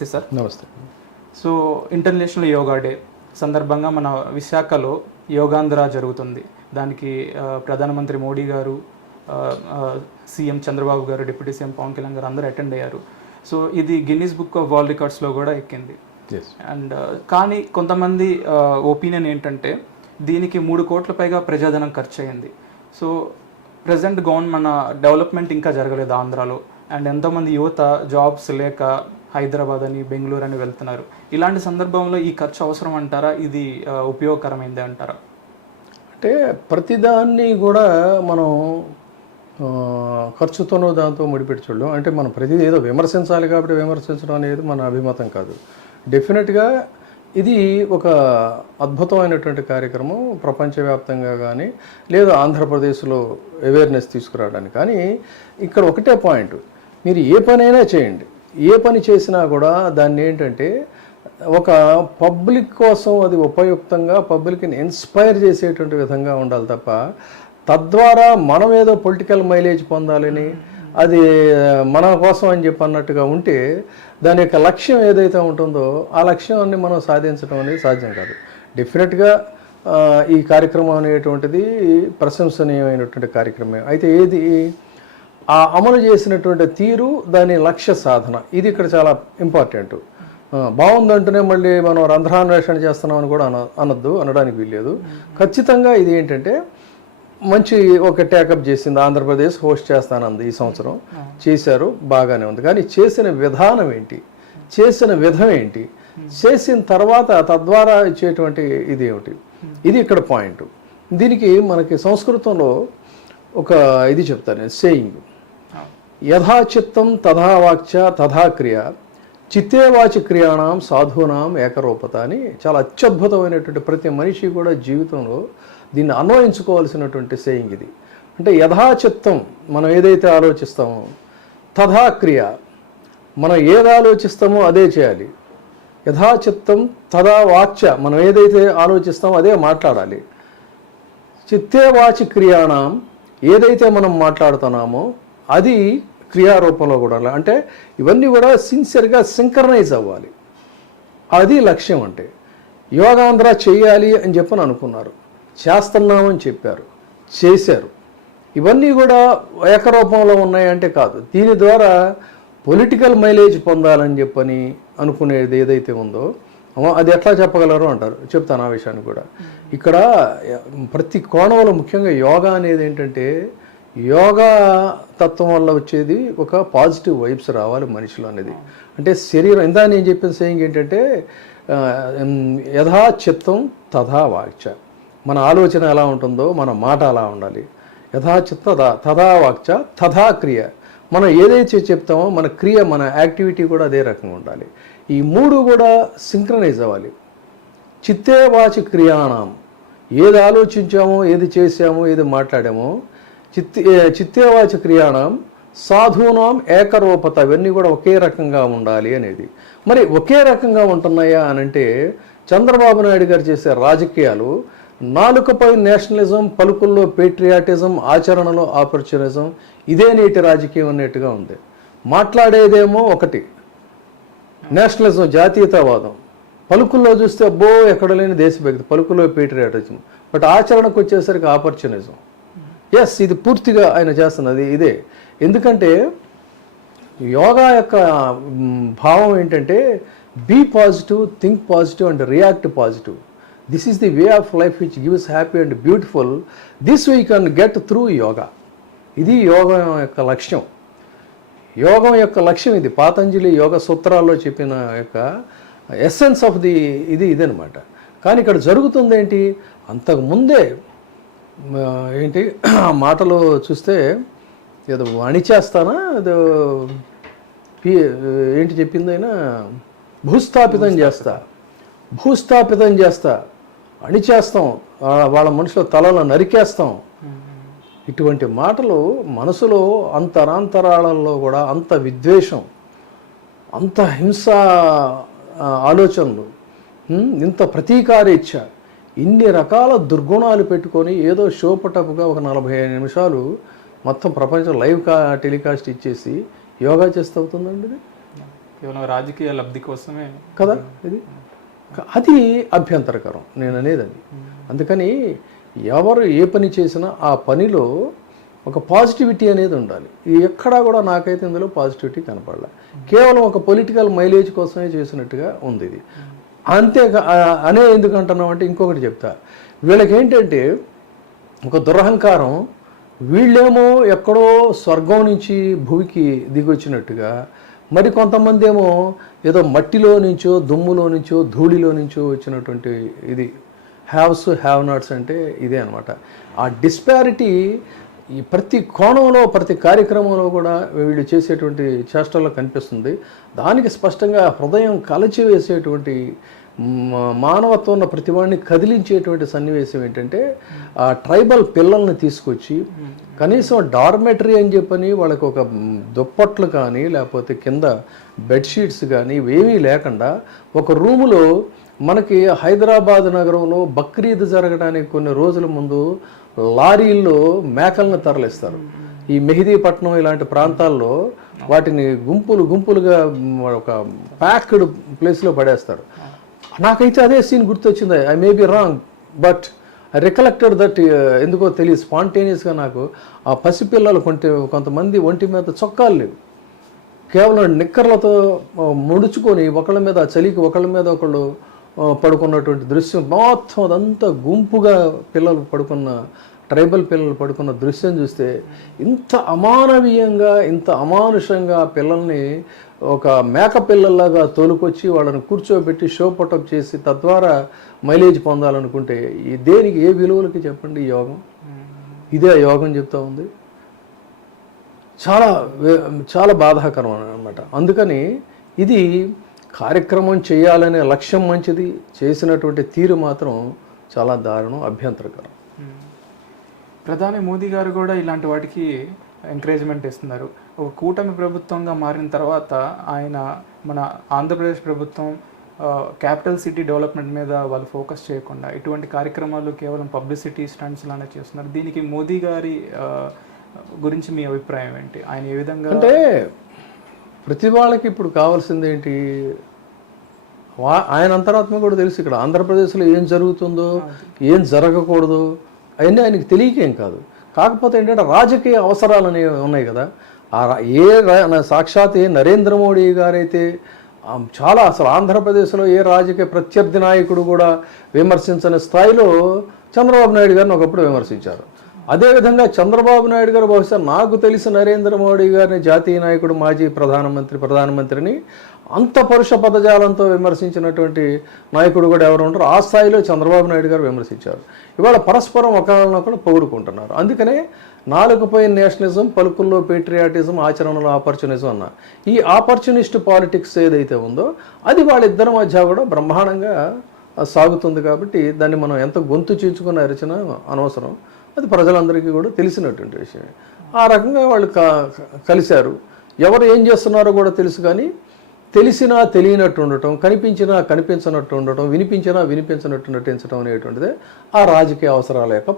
నమస్తే సార్. నమస్తే. So international yoga day సందర్భంగా మన విశాఖలో యోగాంధ్ర జరుగుతుంది. దానికి ప్రధానమంత్రి మోడీ గారు, సీఎం చంద్రబాబు గారు, డిప్యూటీ సీఎం పవన్ కళ్యాణ్ గారు అందరూ అటెండ్ అయ్యారు. సో ఇది గిన్నీస్ బుక్ ఆఫ్ వరల్డ్ రికార్డ్స్లో కూడా ఎక్కింది. అండ్ కానీ కొంతమంది ఒపీనియన్ ఏంటంటే దీనికి 3 కోట్ల పైగా ప్రజాధనం ఖర్చు అయ్యింది. సో ప్రజెంట్ మన డెవలప్మెంట్ ఇంకా జరగలేదు ఆంధ్రాలో. అండ్ ఎంతోమంది యువత జాబ్స్ లేక హైదరాబాద్ అని, బెంగళూరు అని వెళ్తున్నారు. ఇలాంటి సందర్భంలో ఈ ఖర్చు అవసరం అంటారా? ఇది ఉపయోగకరమైంది అంటారా? అంటే ప్రతిదాన్ని కూడా మనం ఖర్చుతోనో దాంతో ముడిపెట్టి చూడడం. అంటే మనం ప్రతిదీ ఏదో విమర్శించాలి కాబట్టి విమర్శించడం అనేది మన అభిమతం కాదు. డెఫినెట్గా ఇది ఒక అద్భుతమైనటువంటి కార్యక్రమం ప్రపంచవ్యాప్తంగా కానీ లేదా ఆంధ్రప్రదేశ్లో అవేర్నెస్ తీసుకురావడానికి. కానీ ఇక్కడ ఒకటే పాయింట్, మీరు ఏ పనైనా చేయండి, ఏ పని చేసినా కూడా దాన్ని ఏంటంటే ఒక పబ్లిక్ కోసం అది ఉపయుక్తంగా పబ్లిక్ని ఇన్స్పైర్ చేసేటువంటి విధంగా ఉండాలి తప్ప తద్వారా మనం ఏదో పొలిటికల్ మైలేజ్ పొందాలని అది మన కోసం అని చెప్పి అన్నట్టుగా ఉంటే దాని యొక్క లక్ష్యం ఏదైతే ఉంటుందో ఆ లక్ష్యాన్ని మనం సాధించడం అనేది సాధ్యం కాదు. డెఫినెట్గా ఈ కార్యక్రమం అనేటువంటిది ప్రశంసనీయమైనటువంటి కార్యక్రమం. అయితే ఏది ఆ అమలు చేసినటువంటి తీరు, దాని లక్ష్య సాధన, ఇది ఇక్కడ చాలా ఇంపార్టెంట్. బాగుందంటేనే మళ్ళీ మనం రంధ్రాన్వేషణ చేస్తున్నామని కూడా అనడానికి వీల్లేదు. ఖచ్చితంగా ఇది ఏంటంటే మంచి ఒక టేకప్ చేసింది. ఆంధ్రప్రదేశ్ హోస్ట్ చేస్తానంది ఈ సంవత్సరం, చేశారు, బాగానే ఉంది. కానీ చేసిన విధానం ఏంటి, చేసిన విధం ఏంటి, చేసిన తర్వాత తద్వారా ఇచ్చేటువంటి ఇది ఏమిటి, ఇది ఇక్కడ పాయింట్. దీనికి మనకి సంస్కృతంలో ఒక ఇది చెప్తాను, సేయింగ్, యథాచిత్తం తథా వాక్య తథా క్రియ చిత్తేవాచి క్రియాణం సాధూనాం ఏకరూపత అని చాలా అత్యద్భుతమైనటువంటి ప్రతి మనిషి కూడా జీవితంలో దీన్ని అన్వయించుకోవాల్సినటువంటి సేయింగ్ ఇది. అంటే యథాచిత్తం మనం ఏదైతే ఆలోచిస్తామో, తథా క్రియ మనం ఏది ఆలోచిస్తామో అదే చేయాలి. యథాచిత్తం తథా వాచ్య మనం ఏదైతే ఆలోచిస్తామో అదే మాట్లాడాలి. చిత్తేవాచి క్రియాణం ఏదైతే మనం మాట్లాడుతున్నామో అది క్రియారూపంలో కూడా, అంటే ఇవన్నీ కూడా సిన్సియర్గా సింక్రనైజ్ అవ్వాలి. అది లక్ష్యం. అంటే యోగాంధ్ర చేయాలి అని చెప్పని అనుకున్నారు, చేస్తున్నామని చెప్పారు, చేశారు. ఇవన్నీ కూడా ఏకరూపంలో ఉన్నాయంటే కాదు. దీని ద్వారా పొలిటికల్ మైలేజ్ పొందాలని చెప్పని అనుకునేది ఏదైతే ఉందో అది ఎట్లా చెప్పగలరు అంటారు. చెప్తాను ఆ విషయాన్ని కూడా. ఇక్కడ ప్రతి కోణంలో ముఖ్యంగా యోగా అనేది ఏంటంటే, యోగా తత్వం వల్ల వచ్చేది ఒక పాజిటివ్ వైబ్స్ రావాలి మనిషిలో అనేది. అంటే శరీరం, ఇందా నేను చెప్పిన సేయింగ్ ఏంటంటే యథా చిత్తం తథా వాక్య, మన ఆలోచన ఎలా ఉంటుందో మన మాట అలా ఉండాలి. యథాచిత్త తథా వాక్య తథా క్రియ, మనం ఏదైతే చెప్తామో మన క్రియ, మన యాక్టివిటీ కూడా అదే రకంగా ఉండాలి. ఈ 3 కూడా సింక్రనైజ్ అవ్వాలి. చిత్తే వాచి క్రియాణం, ఏది ఆలోచించామో, ఏది చేసామో, ఏది మాట్లాడామో, చిత్తేవాచి క్రియాణం సాధూనాం ఏకరూపత, ఇవన్నీ కూడా ఒకే రకంగా ఉండాలి అనేది. మరి ఒకే రకంగా ఉంటున్నాయా అని అంటే, చంద్రబాబు నాయుడు గారు చేసే రాజకీయాలు నాలుకపై నేషనలిజం, పలుకుల్లో పేట్రియాటిజం, ఆచరణలో ఆపర్చునిజం, ఇదే నేటి రాజకీయం అన్నట్టుగా ఉంది. మాట్లాడేదేమో ఒకటి నేషనలిజం, జాతీయతావాదం, పలుకుల్లో చూస్తే అబ్బో ఎక్కడ లేని దేశభక్తి, పలుకుల్లో పేట్రియాటిజం, బట్ ఆచరణకు వచ్చేసరికి ఆపర్చునిజం. ఎస్, ఇది పూర్తిగా ఆయన చేస్తున్నది ఇదే. ఎందుకంటే యోగా యొక్క భావం ఏంటంటే be positive, think positive and react positive. This is the way of life which gives happy and beautiful. This we can get through yoga. ఇది యోగం యొక్క లక్ష్యం. యోగం యొక్క లక్ష్యం ఇది. పాతంజలి యోగ సూత్రాల్లో చెప్పిన యొక్క ఎసెన్స్ ఆఫ్ ది ఇదనమాట. కానీ ఇక్కడ జరుగుతుంది ఏంటి, అంతకుముందే ఏంటి మాటలు చూస్తే ఏదో అణిచేస్తానా, ఏదో ఏంటి చెప్పిందైనా, భూస్థాపితం చేస్తా, అణిచేస్తాం, వాళ్ళ మనుషుల తలలో నరికేస్తాం. ఇటువంటి మాటలు మనసులో అంతరాంతరాళంలో కూడా అంత విద్వేషం, అంత హింస ఆలోచనలు, ఇంత ప్రతీకారేచ్ఛ, ఇన్ని రకాల దుర్గుణాలు పెట్టుకొని ఏదో షోపటపుగా ఒక 45 నిమిషాలు మొత్తం ప్రపంచం లైవ్ టెలికాస్ట్ ఇచ్చేసి యోగా చేస్తే అవుతుందండి ఇది? కేవలం రాజకీయ లబ్ధి కోసమే కదా ఇది. అది అభ్యంతరకరం నేను అనేది అది. అందుకని ఎవరు ఏ పని చేసినా ఆ పనిలో ఒక పాజిటివిటీ అనేది ఉండాలి. ఎక్కడా కూడా నాకైతే ఇందులో పాజిటివిటీ కనపడలే. కేవలం ఒక పొలిటికల్ మైలేజ్ కోసమే చేసినట్టుగా ఉంది ఇది. అంతే అనే ఎందుకు అంటున్నాం అంటే ఇంకొకటి చెప్తా. వీళ్ళకి ఏంటంటే ఒక దురహంకారం. వీళ్ళేమో ఎక్కడో స్వర్గం నుంచి భూమికి దిగొచ్చినట్టుగా, మరి కొంతమంది ఏమో ఏదో మట్టిలో నుంచో దుమ్ములో నుంచో ధూళిలో నుంచో వచ్చినటువంటి ఇది. హ్యావ్స్ హ్యావ్ నాట్స్ అంటే ఇదే అనమాట. ఆ డిస్పారిటీ ఈ ప్రతి కోణంలో ప్రతి కార్యక్రమంలో కూడా వీళ్ళు చేసేటువంటి చేష్టల్లో కనిపిస్తుంది. దానికి స్పష్టంగా హృదయం కలచివేసేటువంటి మానవత్వం ఉన్న ప్రతివాడిని కదిలించేటువంటి సన్నివేశం ఏంటంటే ఆ ట్రైబల్ పిల్లల్ని తీసుకొచ్చి కనీసం డార్మెటరీ అని చెప్పని వాళ్ళకి ఒక దుప్పట్లు కానీ లేకపోతే కింద బెడ్షీట్స్ కానీ ఇవేమీ లేకుండా ఒక రూములో మనకి హైదరాబాద్ నగరంలో బక్రీద్ జరగడానికి కొన్ని రోజుల ముందు లారీల్లో మేకలను తరలిస్తారు. ఈ మెహదీపట్నం ఇలాంటి ప్రాంతాల్లో వాటిని గుంపులు గుంపులుగా ఒక ప్యాక్డ్ ప్లేస్లో పడేస్తారు. నాకైతే అదే సీన్ గుర్తొచ్చింది. I may be wrong but I recollected that. ఎందుకో తెలియదు, స్పాంటేనియస్గా నాకు ఆ పసిపిల్లలు కొంతమంది ఒంటి మీద చొక్కాలు లేవు, కేవలం నిక్కర్లతో ముడుచుకొని ఒకళ్ళ మీద చలికి ఒకళ్ళ మీద ఒకళ్ళు పడుకున్నటువంటి దృశ్యం మొత్తం అదంతా గుంపుగా పిల్లలు పడుకున్న ట్రైబల్ పిల్లలు పడుకున్న దృశ్యం చూస్తే ఇంత అమానవీయంగా ఇంత అమానుషంగా పిల్లల్ని ఒక మేక పిల్లల్లాగా తోలుకొచ్చి వాళ్ళని కూర్చోబెట్టి షో పుటప్ చేసి తద్వారా మైలేజ్ పొందాలనుకుంటే దేనికి ఏ విలువలకి చెప్పండి ఈ యోగం? ఇదే యోగం చెప్తా ఉంది. చాలా చాలా బాధాకరం అన్నమాట. అందుకని ఇది కార్యక్రమం చేయాలనే లక్ష్యం మంచిది, చేసినటువంటి తీరు మాత్రం చాలా దారుణం, అభ్యంతరకరం. ప్రధాని మోదీ గారు కూడా ఇలాంటి వాటికి ఎంకరేజ్మెంట్ ఇస్తున్నారు. ఒక కూటమి ప్రభుత్వంగా మారిన తర్వాత ఆయన మన ఆంధ్రప్రదేశ్ ప్రభుత్వం క్యాపిటల్ సిటీ డెవలప్మెంట్ మీద వాళ్ళు ఫోకస్ చేయకుండా ఇటువంటి కార్యక్రమాలు కేవలం పబ్లిసిటీ స్టంట్స్ లానే చేస్తున్నారు. దీనికి మోదీ గారి గురించి మీ అభిప్రాయం ఏంటి? ఆయన ఏ విధంగా అంటే ప్రతి వాళ్ళకి ఇప్పుడు కావాల్సింది ఏంటి? ఆయన అంతరాత్మ కూడా తెలుసు ఇక్కడ ఆంధ్రప్రదేశ్లో ఏం జరుగుతుందో ఏం జరగకూడదు అవన్నీ ఆయనకి తెలియకేం కాదు. కాకపోతే ఏంటంటే రాజకీయ అవసరాలు అనేవి ఉన్నాయి కదా. సాక్షాత్ నరేంద్ర మోడీ గారైతే చాలా అసలు ఆంధ్రప్రదేశ్లో ఏ రాజకీయ ప్రత్యర్థి నాయకుడు కూడా విమర్శించని స్థాయిలో చంద్రబాబు నాయుడు గారిని ఒకప్పుడు విమర్శించారు. అదేవిధంగా చంద్రబాబు నాయుడు గారు బహుశా నాకు తెలిసి నరేంద్ర మోడీ గారిని జాతీయ నాయకుడు మాజీ ప్రధానమంత్రిని అంత పరుష పదజాలంతో విమర్శించినటువంటి నాయకుడు కూడా ఎవరు ఉంటారు ఆ స్థాయిలో చంద్రబాబు నాయుడు గారు విమర్శించారు. ఇవాళ పరస్పరం ఒకరినొకరు పొగుడుకుంటున్నారు. అందుకనే నాలుగుపై నేషనలిజం, పలుకుల్లో పేట్రియాటిజం, ఆచరణలో ఆపర్చునిజం అన్న ఈ ఆపర్చునిస్ట్ పాలిటిక్స్ ఏదైతే ఉందో అది వాళ్ళిద్దరి మధ్య కూడా బ్రహ్మాండంగా సాగుతుంది. కాబట్టి దాన్ని మనం ఎంత గొంతు చీల్చుకున్న అరిచినా అనవసరం. అది ప్రజలందరికీ కూడా తెలిసినటువంటి విషయం. ఆ రకంగా వాళ్ళు కలిశారు. ఎవరు ఏం చేస్తున్నారో కూడా తెలుసు. కానీ తెలిసినా తెలియనట్టు ఉండటం, కనిపించినా కనిపించినట్టు ఉండటం, వినిపించినా వినిపించినట్టు నటించడం అనేటువంటిదే ఆ రాజకీయ అవసరాల యొక్క